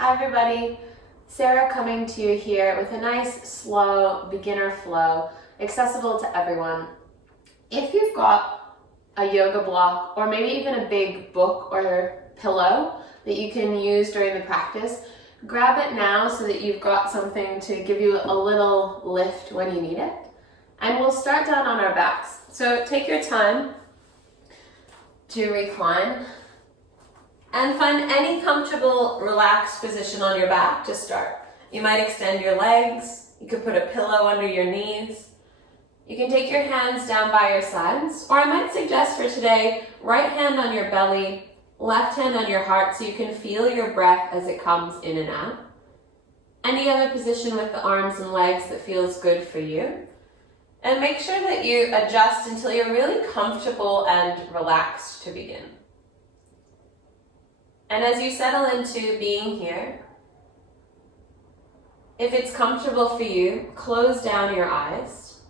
Hi everybody, Sarah coming to you here with a nice, slow, beginner flow, accessible to everyone. If you've got a yoga block or maybe even a big book or pillow that you can use during the practice, grab it now so that you've got something to give you a little lift when you need it. And we'll start down on our backs. So take your time to recline. And find any comfortable, relaxed position on your back to start. You might extend your legs. You could put a pillow under your knees. You can take your hands down by your sides. Or I might suggest for today, right hand on your belly, left hand on your heart so you can feel your breath as it comes in and out. Any other position with the arms and legs that feels good for you. And make sure that you adjust until you're really comfortable and relaxed to begin. And as you settle into being here, if it's comfortable for you, close down your eyes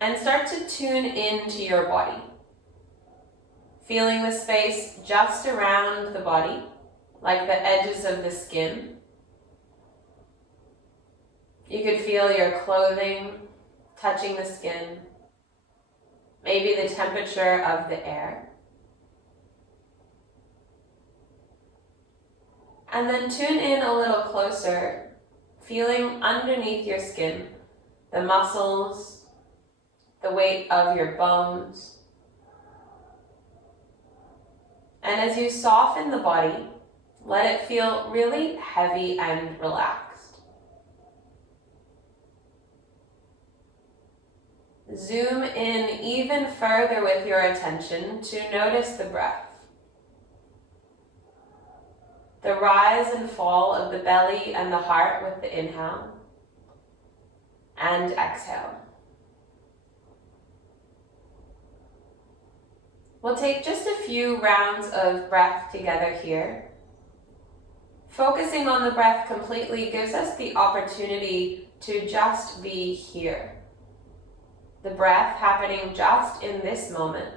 and start to tune into your body. Feeling the space just around the body, like the edges of the skin. You could feel your clothing touching the skin, maybe the temperature of the air. And then tune in a little closer, feeling underneath your skin, the muscles, the weight of your bones. And as you soften the body, let it feel really heavy and relaxed. Zoom in even further with your attention to notice the breath. The rise and fall of the belly and the heart with the inhale and exhale. We'll take just a few rounds of breath together here. Focusing on the breath completely gives us the opportunity to just be here. The breath happening just in this moment.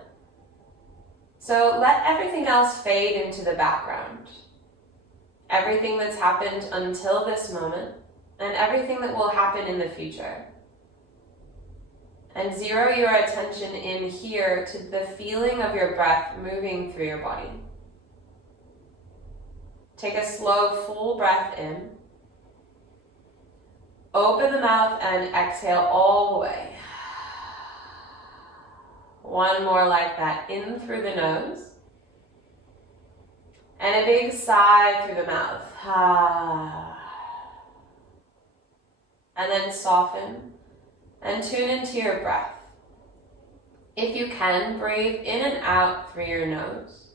So let everything else fade into the background. Everything that's happened until this moment, and everything that will happen in the future. And zero your attention in here to the feeling of your breath moving through your body. Take a slow, full breath in. Open the mouth and exhale all the way. One more like that, in through the nose. And a big sigh through the mouth. And then soften and tune into your breath. If you can, breathe in and out through your nose.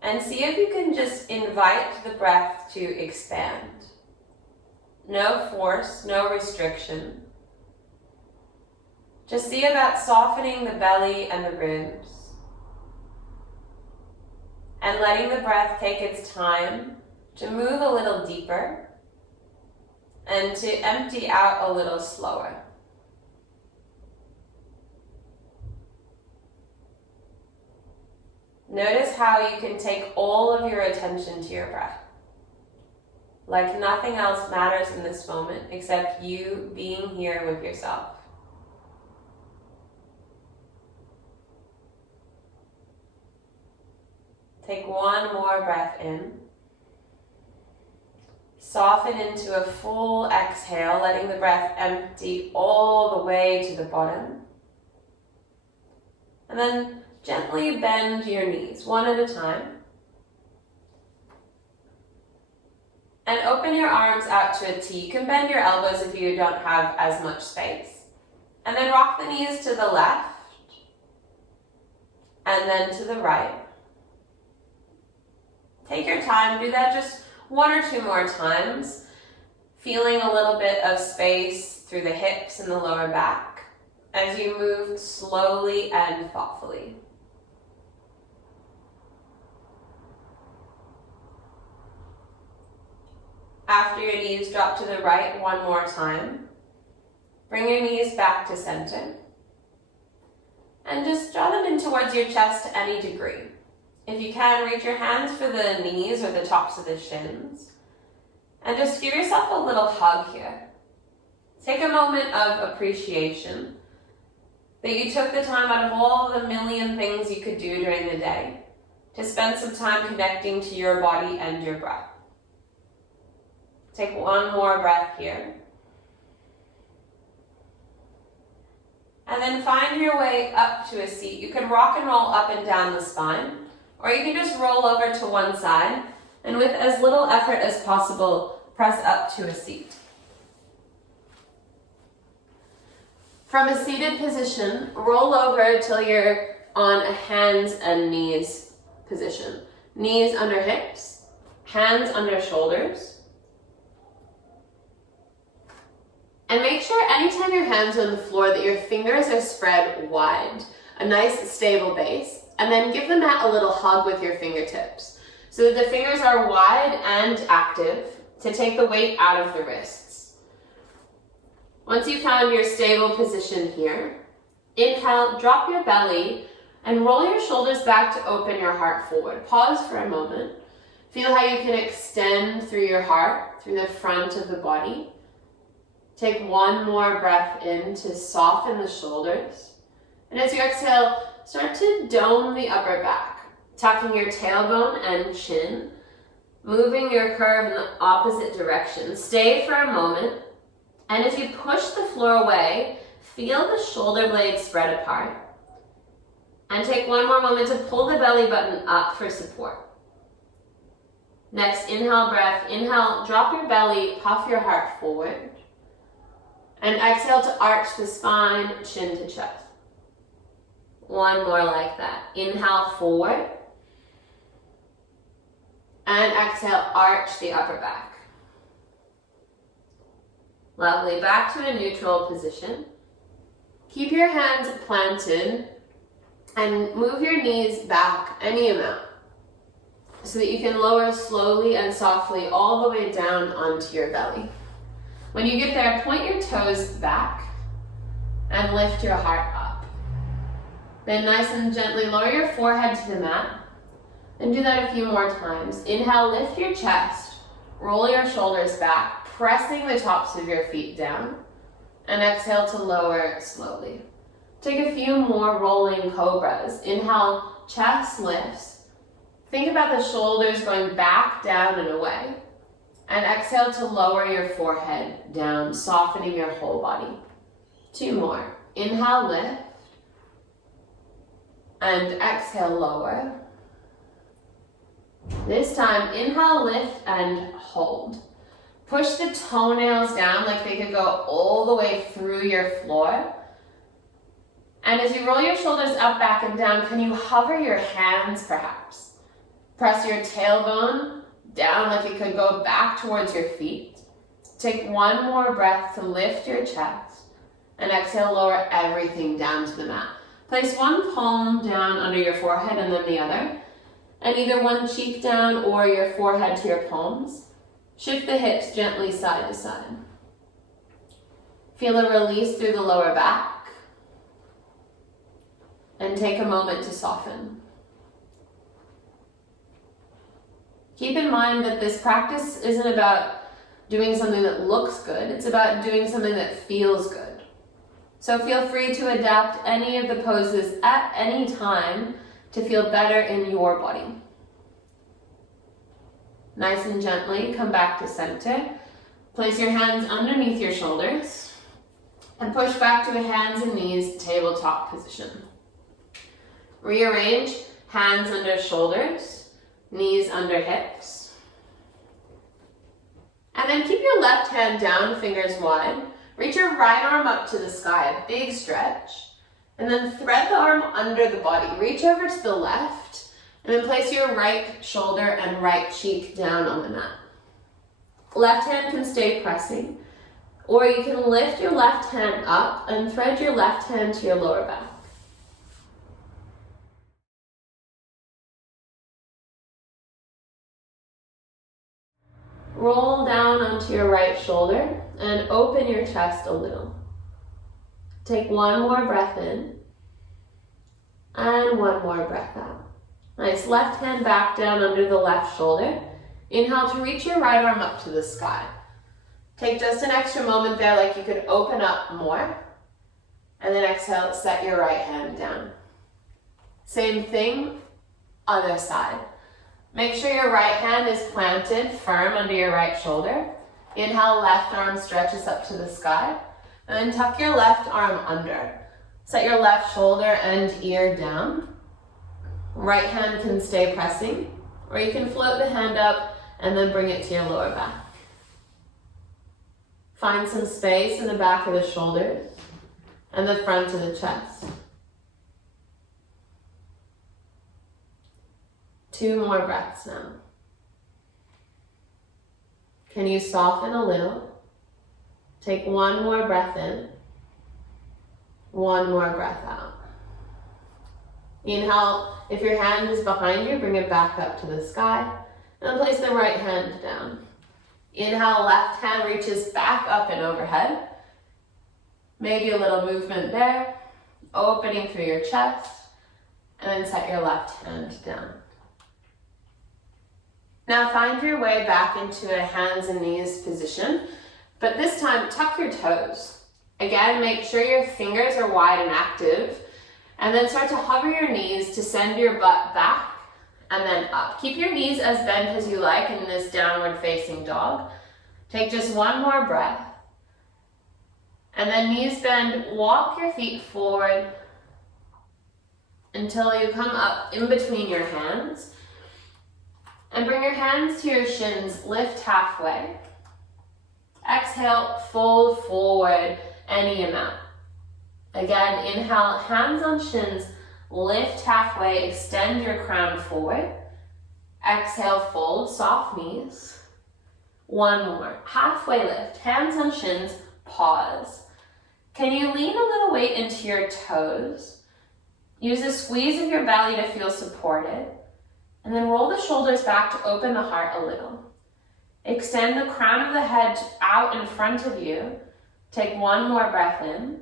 And see if you can just invite the breath to expand. No force, no restriction. Just see about softening the belly and the ribs. And letting the breath take its time to move a little deeper and to empty out a little slower. Notice how you can take all of your attention to your breath. Like nothing else matters in this moment except you being here with yourself. Take one more breath in. Soften into a full exhale, letting the breath empty all the way to the bottom. And then gently bend your knees, one at a time. And open your arms out to a T. You can bend your elbows if you don't have as much space. And then rock the knees to the left. And then to the right. Take your time, do that just one or two more times, feeling a little bit of space through the hips and the lower back as you move slowly and thoughtfully. After your knees drop to the right one more time, bring your knees back to center and just draw them in towards your chest to any degree. If you can, reach your hands for the knees or the tops of the shins. And just give yourself a little hug here. Take a moment of appreciation that you took the time out of all the million things you could do during the day to spend some time connecting to your body and your breath. Take one more breath here. And then find your way up to a seat. You can rock and roll up and down the spine, or you can just roll over to one side, and with as little effort as possible, press up to a seat. From a seated position, roll over till you're on a hands and knees position. Knees under hips, hands under shoulders. And make sure anytime your hands are on the floor that your fingers are spread wide, a nice stable base, and then give the mat a little hug with your fingertips so that the fingers are wide and active to take the weight out of the wrists. Once you've found your stable position here, inhale, drop your belly, and roll your shoulders back to open your heart forward. Pause for a moment. Feel how you can extend through your heart, through the front of the body. Take one more breath in to soften the shoulders. And as you exhale, start to dome the upper back, tucking your tailbone and chin, moving your curve in the opposite direction. Stay for a moment, and as you push the floor away, feel the shoulder blades spread apart. And take one more moment to pull the belly button up for support. Next, inhale breath. Inhale, drop your belly, puff your heart forward. And exhale to arch the spine, chin to chest. One more like that. Inhale forward. And exhale, arch the upper back. Lovely. Back to a neutral position. Keep your hands planted and move your knees back any amount so that you can lower slowly and softly all the way down onto your belly. When you get there, point your toes back and lift your heart up. Then nice and gently lower your forehead to the mat and do that a few more times. Inhale, lift your chest, roll your shoulders back, pressing the tops of your feet down, and exhale to lower slowly. Take a few more rolling cobras. Inhale, chest lifts. Think about the shoulders going back, down, and away. And exhale to lower your forehead down, softening your whole body. Two more. Inhale, lift. And exhale, lower. This time, inhale, lift, and hold. Push the toenails down like they could go all the way through your floor. And as you roll your shoulders up, back, and down, can you hover your hands perhaps? Press your tailbone down like it could go back towards your feet. Take one more breath to lift your chest and exhale, lower everything down to the mat. Place one palm down under your forehead and then the other, and either one cheek down or your forehead to your palms. Shift the hips gently side to side. Feel a release through the lower back and take a moment to soften. Keep in mind that this practice isn't about doing something that looks good, it's about doing something that feels good. So feel free to adapt any of the poses at any time to feel better in your body. Nice and gently, come back to center. Place your hands underneath your shoulders and push back to a hands and knees tabletop position. Rearrange, hands under shoulders, knees under hips. And then keep your left hand down, fingers wide. Reach your right arm up to the sky, a big stretch. And then thread the arm under the body. Reach over to the left, and then place your right shoulder and right cheek down on the mat. Left hand can stay pressing, or you can lift your left hand up and thread your left hand to your lower back. Roll down onto your right shoulder and open your chest a little. Take one more breath in and one more breath out. Nice, left hand back down under the left shoulder. Inhale to reach your right arm up to the sky. Take just an extra moment there, like you could open up more. And then exhale, set your right hand down. Same thing, other side. Make sure your right hand is planted firm under your right shoulder. Inhale, left arm stretches up to the sky. And then tuck your left arm under. Set your left shoulder and ear down. Right hand can stay pressing, or you can float the hand up and then bring it to your lower back. Find some space in the back of the shoulders and the front of the chest. 2 more breaths now. Can you soften a little? Take 1 more breath in, 1 more breath out. Inhale, if your hand is behind you, bring it back up to the sky, and then place the right hand down. Inhale, left hand reaches back up and overhead. Maybe a little movement there, opening through your chest, and then set your left hand down. Now find your way back into a hands and knees position, but this time tuck your toes. Again, make sure your fingers are wide and active, and then start to hover your knees to send your butt back and then up. Keep your knees as bent as you like in this downward facing dog. Take just 1 more breath. And then knees bend, walk your feet forward until you come up in between your hands. And bring your hands to your shins, lift halfway. Exhale, fold forward any amount. Again, inhale, hands on shins, lift halfway, extend your crown forward. Exhale, fold, soft knees. 1 more, halfway lift, hands on shins, pause. Can you lean a little weight into your toes? Use a squeeze of your belly to feel supported. And then roll the shoulders back to open the heart a little. Extend the crown of the head out in front of you. Take 1 more breath in.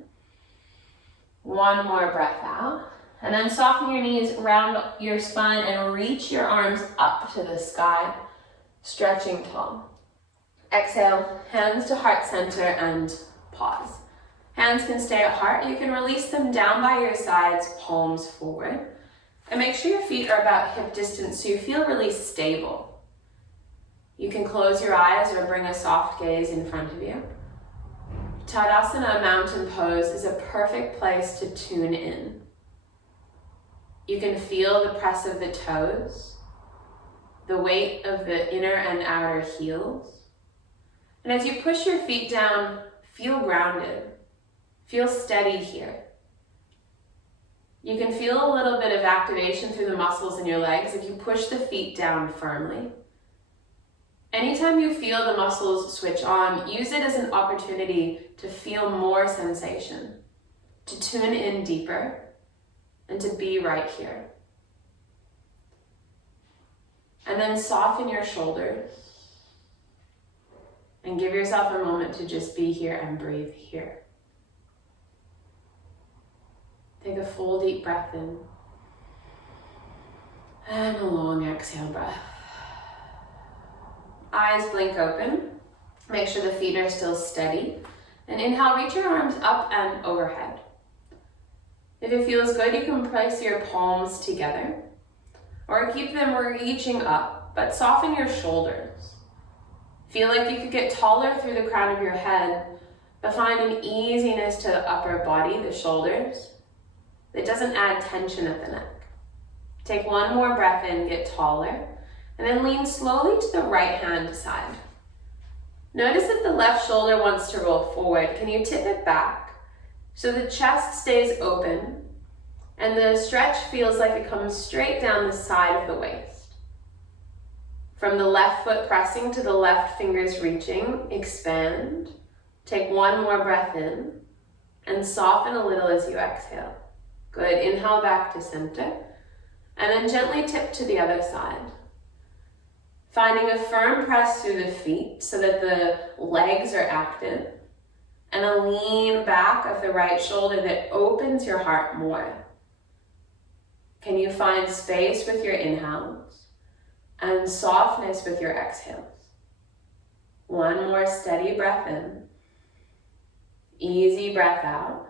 1 more breath out. And then soften your knees, round your spine, and reach your arms up to the sky, stretching tall. Exhale, hands to heart center and pause. Hands can stay at heart. You can release them down by your sides, palms forward. And make sure your feet are about hip distance so you feel really stable. You can close your eyes or bring a soft gaze in front of you. Tadasana, mountain pose, is a perfect place to tune in. You can feel the press of the toes, the weight of the inner and outer heels. And as you push your feet down, feel grounded. Feel steady here. You can feel a little bit of activation through the muscles in your legs if you push the feet down firmly. Anytime you feel the muscles switch on, use it as an opportunity to feel more sensation, to tune in deeper, and to be right here. And then soften your shoulders and give yourself a moment to just be here and breathe here. Take a full deep breath in and a long exhale breath. Eyes blink open. Make sure the feet are still steady. And inhale, reach your arms up and overhead. If it feels good, you can place your palms together or keep them reaching up, but soften your shoulders. Feel like you could get taller through the crown of your head, but find an easiness to the upper body, the shoulders. It doesn't add tension at the neck. Take 1 more breath in, get taller, and then lean slowly to the right hand side. Notice if the left shoulder wants to roll forward. Can you tip it back so the chest stays open and the stretch feels like it comes straight down the side of the waist? From the left foot pressing to the left fingers reaching, expand. Take 1 more breath in and soften a little as you exhale. Good, inhale back to center, and then gently tip to the other side. Finding a firm press through the feet so that the legs are active, and a lean back of the right shoulder that opens your heart more. Can you find space with your inhales and softness with your exhales? One more steady breath in, easy breath out,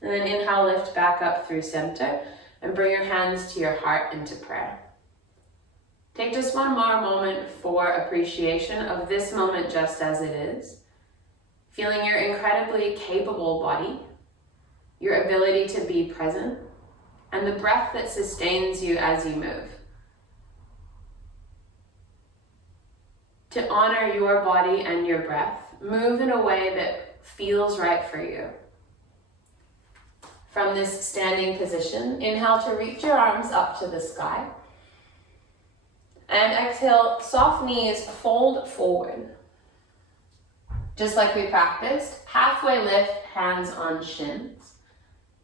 and then inhale, lift back up through center and bring your hands to your heart into prayer. Take just one more moment for appreciation of this moment just as it is, feeling your incredibly capable body, your ability to be present, and the breath that sustains you as you move. To honor your body and your breath, move in a way that feels right for you. From this standing position, inhale to reach your arms up to the sky. And exhale, soft knees, fold forward. Just like we practiced, halfway lift, hands on shins.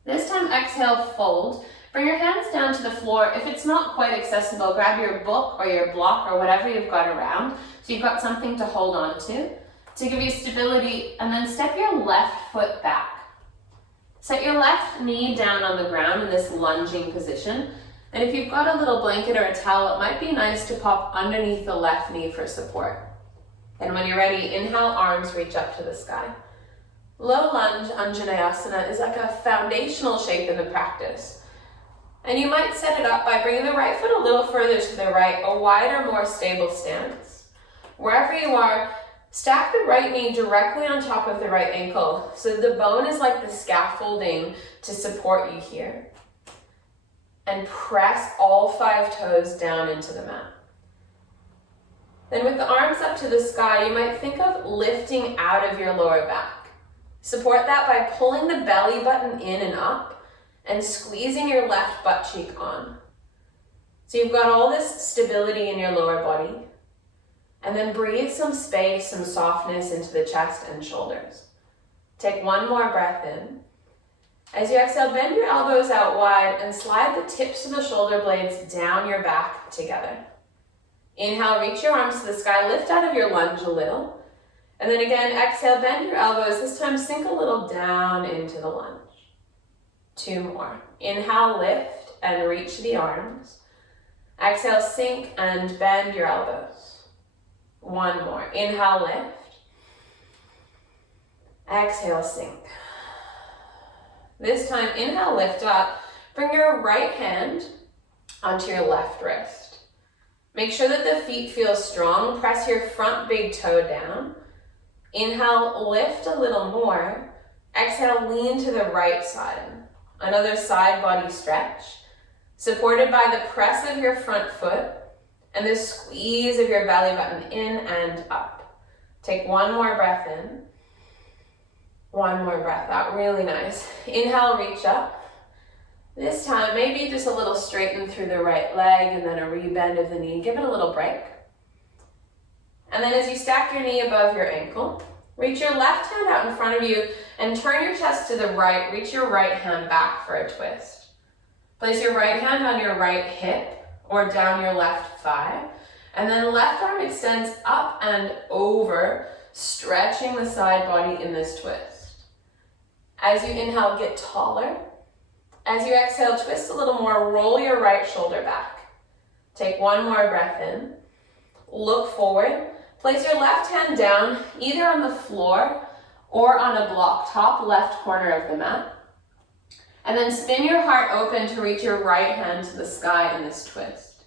This time, exhale, fold. Bring your hands down to the floor. If it's not quite accessible, grab your book or your block or whatever you've got around so you've got something to hold on to give you stability, and then step your left foot back. Set your left knee down on the ground in this lunging position. And if you've got a little blanket or a towel, it might be nice to pop underneath the left knee for support. And when you're ready, inhale, arms reach up to the sky. Low lunge Anjaneyasana is like a foundational shape in the practice. And you might set it up by bringing the right foot a little further to the right, a wider, more stable stance. Wherever you are, stack the right knee directly on top of the right ankle, so the bone is like the scaffolding to support you here. And press all 5 toes down into the mat. Then with the arms up to the sky, you might think of lifting out of your lower back. Support that by pulling the belly button in and up and squeezing your left butt cheek on. So you've got all this stability in your lower body. And then breathe some space, some softness into the chest and shoulders. Take one more breath in. As you exhale, bend your elbows out wide and slide the tips of the shoulder blades down your back together. Inhale, reach your arms to the sky, lift out of your lunge a little. And then again, exhale, bend your elbows. This time, sink a little down into the lunge. 2 more. Inhale, lift and reach the arms. Exhale, sink and bend your elbows. 1 more. Inhale, lift. Exhale, sink. This time, inhale, lift up. Bring your right hand onto your left wrist. Make sure that the feet feel strong. Press your front big toe down. Inhale, lift a little more. Exhale, lean to the right side. Another side body stretch, supported by the press of your front foot and the squeeze of your belly button in and up. Take 1 more breath in. 1 more breath out, really nice. Inhale, reach up. This time, maybe just a little straighten through the right leg and then a rebend of the knee. Give it a little break. And then as you stack your knee above your ankle, reach your left hand out in front of you and turn your chest to the right. Reach your right hand back for a twist. Place your right hand on your right hip or down your left thigh. And then left arm extends up and over, stretching the side body in this twist. As you inhale, get taller. As you exhale, twist a little more, roll your right shoulder back. Take 1 more breath in. Look forward. Place your left hand down, either on the floor or on a block, top left corner of the mat. And then spin your heart open to reach your right hand to the sky in this twist.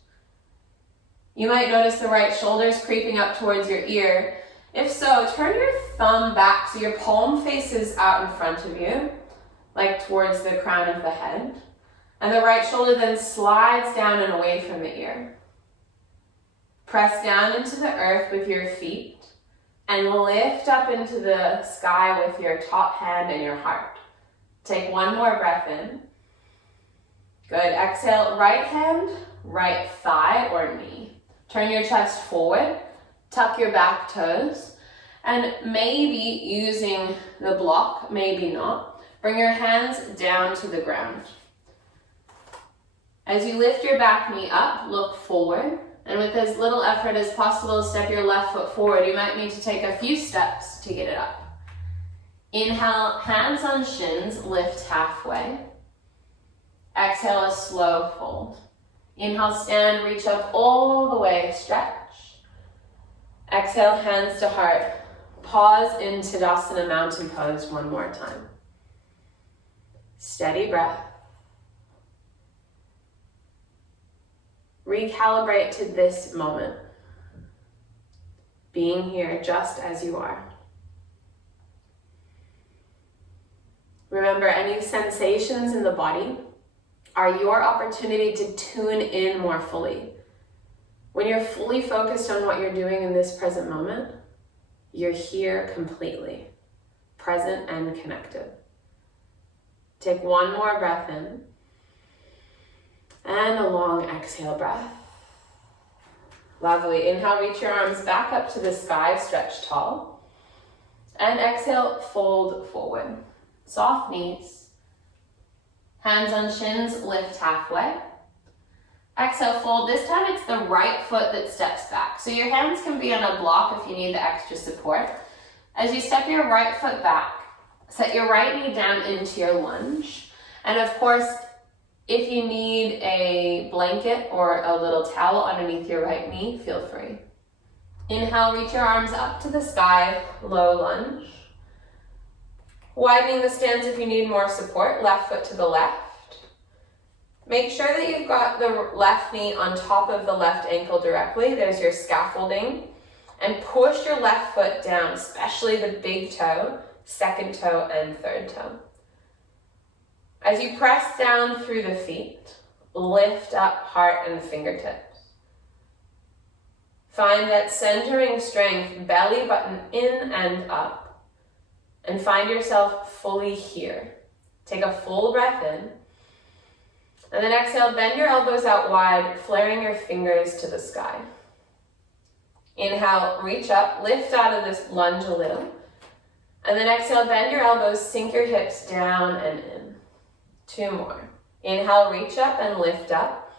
You might notice the right shoulder's creeping up towards your ear. If so, turn your thumb back so your palm faces out in front of you, like towards the crown of the head. And the right shoulder then slides down and away from the ear. Press down into the earth with your feet and lift up into the sky with your top hand and your heart. Take 1 more breath in. Good. Exhale, right hand, right thigh or knee. Turn your chest forward, tuck your back toes, and maybe using the block, maybe not, bring your hands down to the ground. As you lift your back knee up, look forward. And with as little effort as possible, step your left foot forward. You might need to take a few steps to get it up. Inhale, hands on shins, lift halfway. Exhale, a slow fold. Inhale, stand, reach up all the way, stretch. Exhale, hands to heart. Pause in Tadasana, mountain pose one more time. Steady breath. Recalibrate to this moment. Being here just as you are. Remember, any sensations in the body are your opportunity to tune in more fully. When you're fully focused on what you're doing in this present moment, you're here completely, present and connected. Take one more breath in, and a long exhale breath. Lovely. Inhale, reach your arms back up to the sky, stretch tall. And exhale, fold forward. Soft knees. Hands on shins, lift halfway. Exhale, fold. This time it's the right foot that steps back. So your hands can be on a block if you need the extra support. As you step your right foot back, set your right knee down into your lunge. And of course, if you need a blanket or a little towel underneath your right knee, feel free. Inhale, reach your arms up to the sky, low lunge. Widening the stance if you need more support, left foot to the left. Make sure that you've got the left knee on top of the left ankle directly. There's your scaffolding. And push your left foot down, especially the big toe, second toe, and third toe. As you press down through the feet, lift up heart and fingertips. Find that centering strength, belly button in and up. And find yourself fully here. Take a full breath in. And then exhale, bend your elbows out wide, flaring your fingers to the sky. Inhale, reach up, lift out of this lunge a little. And then exhale, bend your elbows, sink your hips down and in. 2 more. Inhale, reach up and lift up.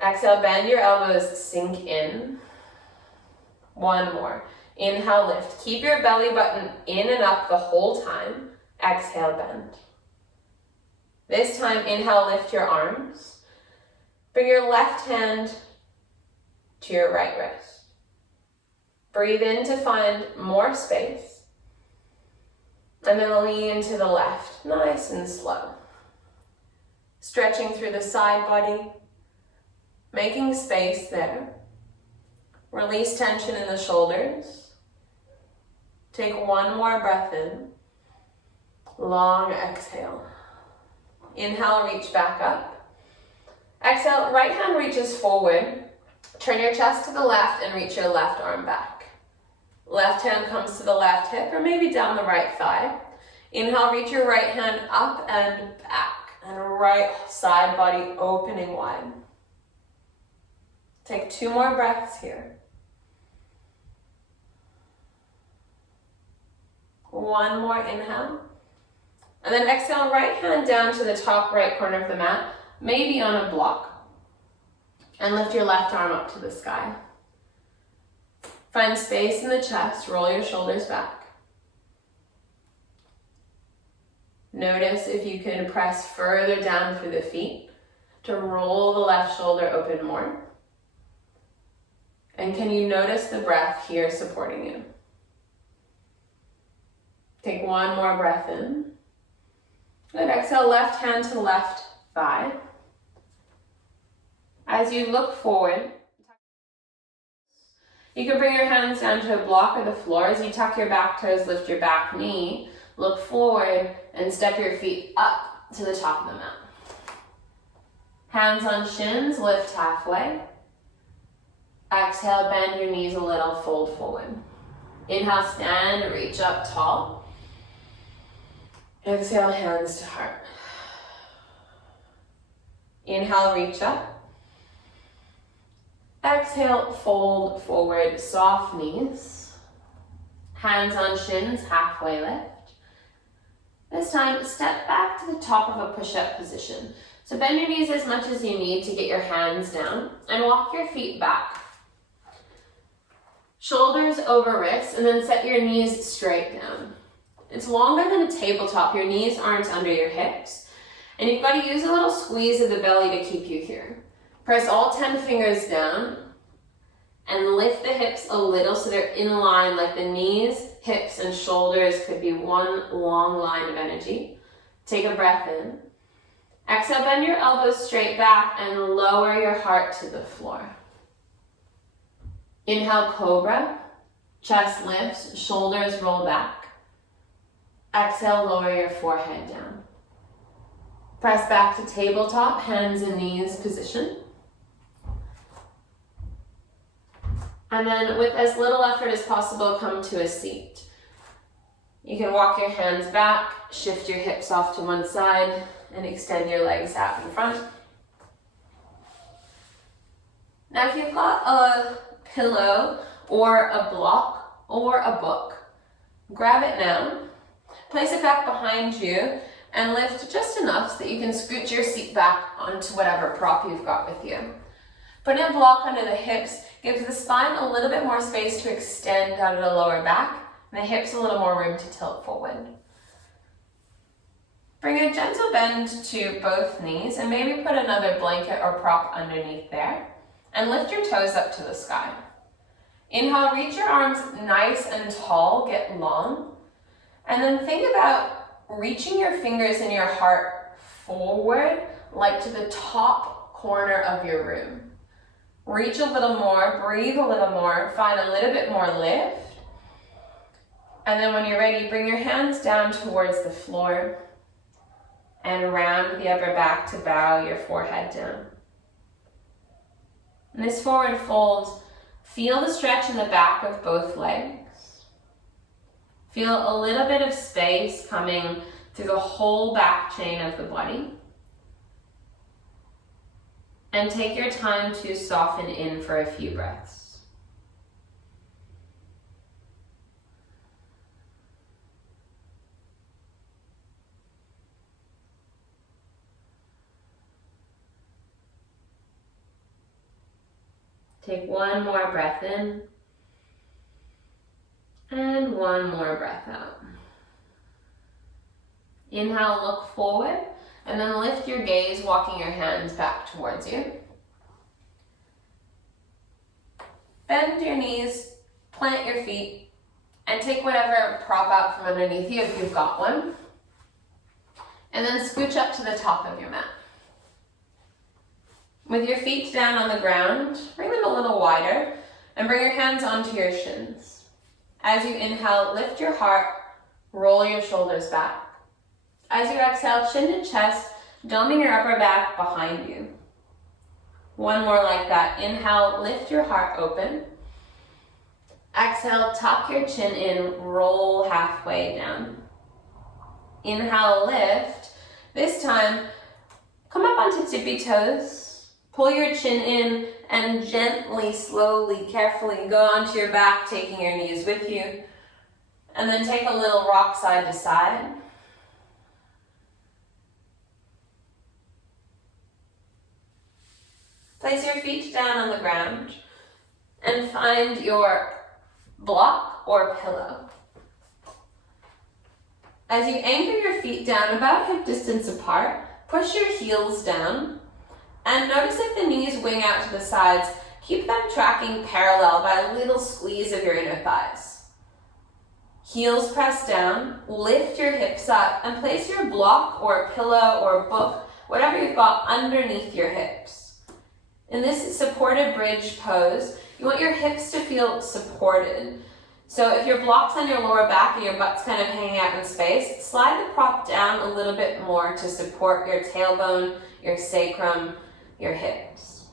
Exhale, bend your elbows, sink in. 1 more. Inhale, lift. Keep your belly button in and up the whole time. Exhale, bend. This time, inhale, lift your arms. Bring your left hand to your right wrist. Breathe in to find more space. And then lean to the left, nice and slow. Stretching through the side body, making space there. Release tension in the shoulders. Take 1 more breath in. Long exhale. Inhale, reach back up. Exhale, right hand reaches forward. Turn your chest to the left and reach your left arm back. Left hand comes to the left hip or maybe down the right thigh. Inhale, reach your right hand up and back. And right side body opening wide. Take 2 more breaths here. 1 more inhale. And then exhale, right hand down to the top right corner of the mat, maybe on a block. And lift your left arm up to the sky. Find space in the chest, roll your shoulders back. Notice if you can press further down through the feet to roll the left shoulder open more. And can you notice the breath here supporting you? Take 1 more breath in. Good, exhale, left hand to left thigh. As you look forward, you can bring your hands down to a block or the floor. As you tuck your back toes, lift your back knee, look forward, and step your feet up to the top of the mat. Hands on shins, lift halfway. Exhale, bend your knees a little, fold forward. Inhale, stand, reach up tall. Exhale, hands to heart. Inhale, reach up. Exhale, fold forward, soft knees. Hands on shins, halfway lift. This time, step back to the top of a push-up position. So bend your knees as much as you need to get your hands down and walk your feet back. Shoulders over wrists, and then set your knees straight down. It's longer than a tabletop. Your knees aren't under your hips. And you've got to use a little squeeze of the belly to keep you here. Press all 10 fingers down and lift the hips a little so they're in line, like the knees, hips, and shoulders could be one long line of energy. Take a breath in. Exhale, bend your elbows straight back and lower your heart to the floor. Inhale, cobra. Chest lifts, shoulders roll back. Exhale, lower your forehead down. Press back to tabletop, hands and knees position. And then with as little effort as possible, come to a seat. You can walk your hands back, shift your hips off to one side, and extend your legs out in front. Now if you've got a pillow or a block or a book, grab it now, place it back behind you, and lift just enough so that you can scooch your seat back onto whatever prop you've got with you. Putting a block under the hips gives the spine a little bit more space to extend out of the lower back, and the hips a little more room to tilt forward. Bring a gentle bend to both knees and maybe put another blanket or prop underneath there, and lift your toes up to the sky. Inhale, reach your arms nice and tall, get long, and then think about reaching your fingers and your heart forward, like to the top corner of your room. Reach a little more, breathe a little more, find a little bit more lift. And then when you're ready, bring your hands down towards the floor and round the upper back to bow your forehead down. In this forward fold, feel the stretch in the back of both legs. Feel a little bit of space coming through the whole back chain of the body. And take your time to soften in for a few breaths. Take one more breath in and one more breath out. Inhale, look forward, and then lift your gaze, walking your hands back towards you. Bend your knees, plant your feet, and take whatever prop out from underneath you if you've got one. And then scooch up to the top of your mat. With your feet down on the ground, bring them a little wider and bring your hands onto your shins. As you inhale, lift your heart, roll your shoulders back. As you exhale, chin to chest, doming your upper back behind you. One more like that. Inhale, lift your heart open. Exhale, tuck your chin in, roll halfway down. Inhale, lift. This time, come up onto tippy toes. Pull your chin in and gently, slowly, carefully go onto your back, taking your knees with you. And then take a little rock side to side. Place your feet down on the ground and find your block or pillow. As you anchor your feet down about hip distance apart, push your heels down and notice if the knees wing out to the sides. Keep them tracking parallel by a little squeeze of your inner thighs. Heels press down, lift your hips up, and place your block or pillow or book, whatever you've got, underneath your hips. In this supported bridge pose, you want your hips to feel supported. So if your block's on your lower back and your butt's kind of hanging out in space, slide the prop down a little bit more to support your tailbone, your sacrum, your hips.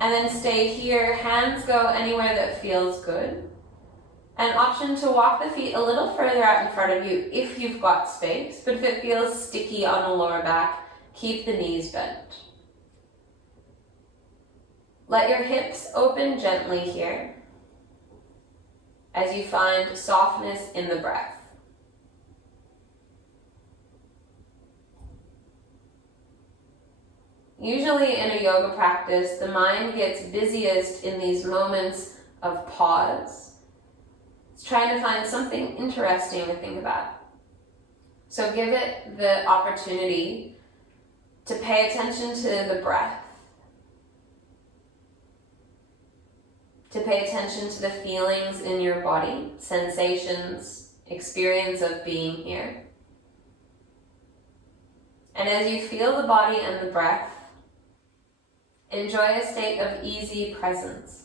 And then stay here, hands go anywhere that feels good. An option to walk the feet a little further out in front of you if you've got space, but if it feels sticky on the lower back, keep the knees bent. Let your hips open gently here as you find softness in the breath. Usually in a yoga practice, the mind gets busiest in these moments of pause. It's trying to find something interesting to think about. So give it the opportunity to pay attention to the breath, to pay attention to the feelings in your body, sensations, experience of being here. And as you feel the body and the breath, enjoy a state of easy presence.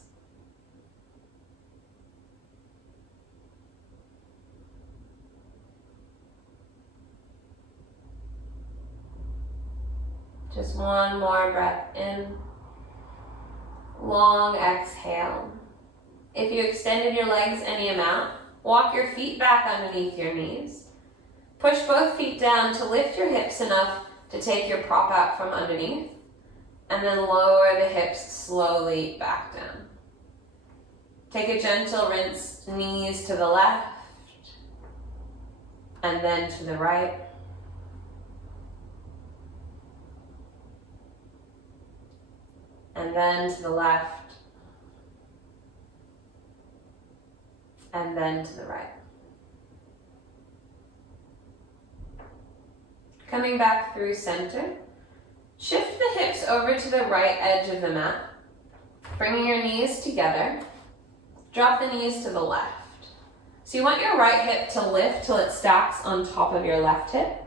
Just one more breath in. Long exhale. If you extended your legs any amount, walk your feet back underneath your knees. Push both feet down to lift your hips enough to take your prop out from underneath, and then lower the hips slowly back down. Take a gentle rinse, knees to the left, and then to the right. And then to the left, and then to the right. Coming back through center, shift the hips over to the right edge of the mat, bringing your knees together. Drop the knees to the left. So you want your right hip to lift till it stacks on top of your left hip,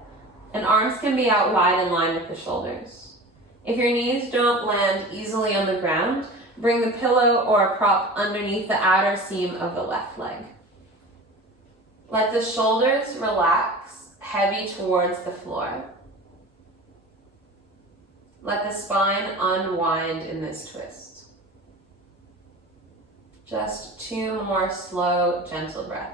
and arms can be out wide in line with the shoulders. If your knees don't land easily on the ground, bring the pillow or a prop underneath the outer seam of the left leg. Let the shoulders relax, heavy towards the floor. Let the spine unwind in this twist. Just 2 more slow, gentle breaths.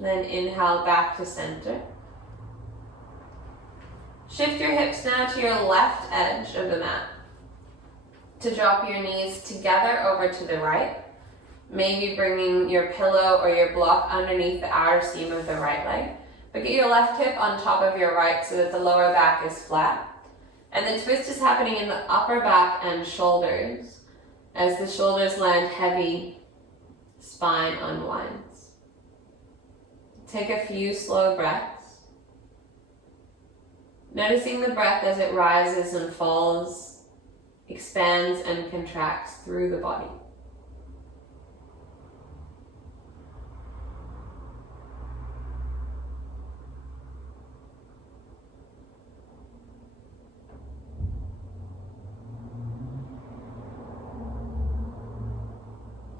Then inhale back to center. Shift your hips now to your left edge of the mat to drop your knees together over to the right, maybe bringing your pillow or your block underneath the outer seam of the right leg. But get your left hip on top of your right so that the lower back is flat. And the twist is happening in the upper back and shoulders. As the shoulders land heavy, spine unwinds. Take a few slow breaths. Noticing the breath as it rises and falls, expands and contracts through the body.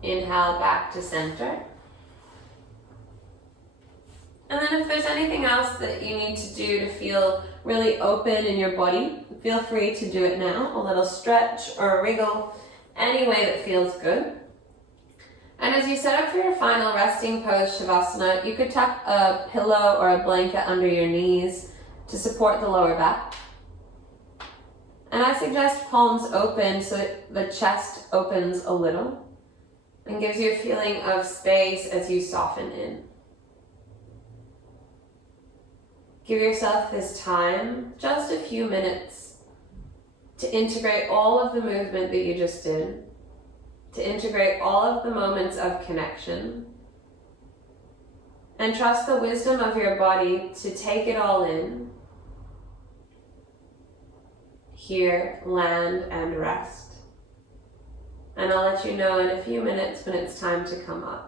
Inhale back to center. And then if there's anything else that you need to do to feel really open in your body, feel free to do it now. A little stretch or a wriggle, any way that feels good. And as you set up for your final resting pose, Shavasana, you could tuck a pillow or a blanket under your knees to support the lower back. And I suggest palms open so that the chest opens a little and gives you a feeling of space as you soften in. Give yourself this time, just a few minutes, to integrate all of the movement that you just did, to integrate all of the moments of connection, and trust the wisdom of your body to take it all in, hear, land, and rest. And I'll let you know in a few minutes when it's time to come up.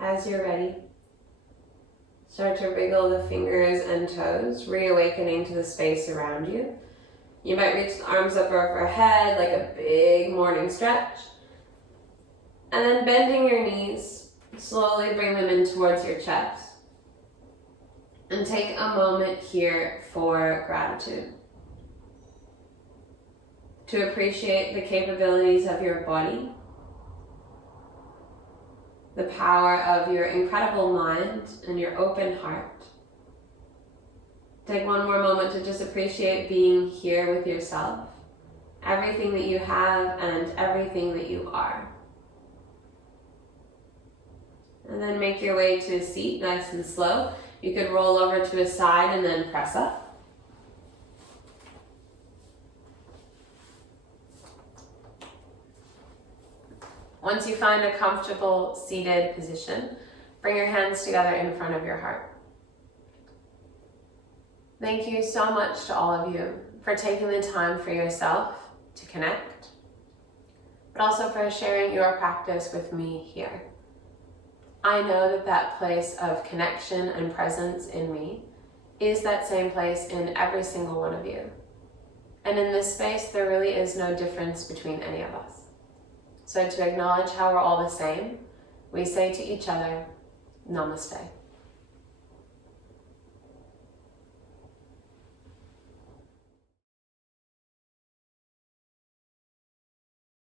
As you're ready, Start to wriggle the fingers and toes, reawakening to the space around you. You might reach the arms up overhead like a big morning stretch. And then bending your knees, slowly bring them in towards your chest. And take a moment here for gratitude. To appreciate the capabilities of your body, the power of your incredible mind and your open heart. Take one more moment to just appreciate being here with yourself, everything that you have and everything that you are. And then make your way to a seat, nice and slow. You could roll over to a side and then press up. Once you find a comfortable seated position, bring your hands together in front of your heart. Thank you so much to all of you for taking the time for yourself to connect, but also for sharing your practice with me here. I know that that place of connection and presence in me is that same place in every single one of you. And in this space, there really is no difference between any of us. So to acknowledge how we're all the same, we say to each other, Namaste.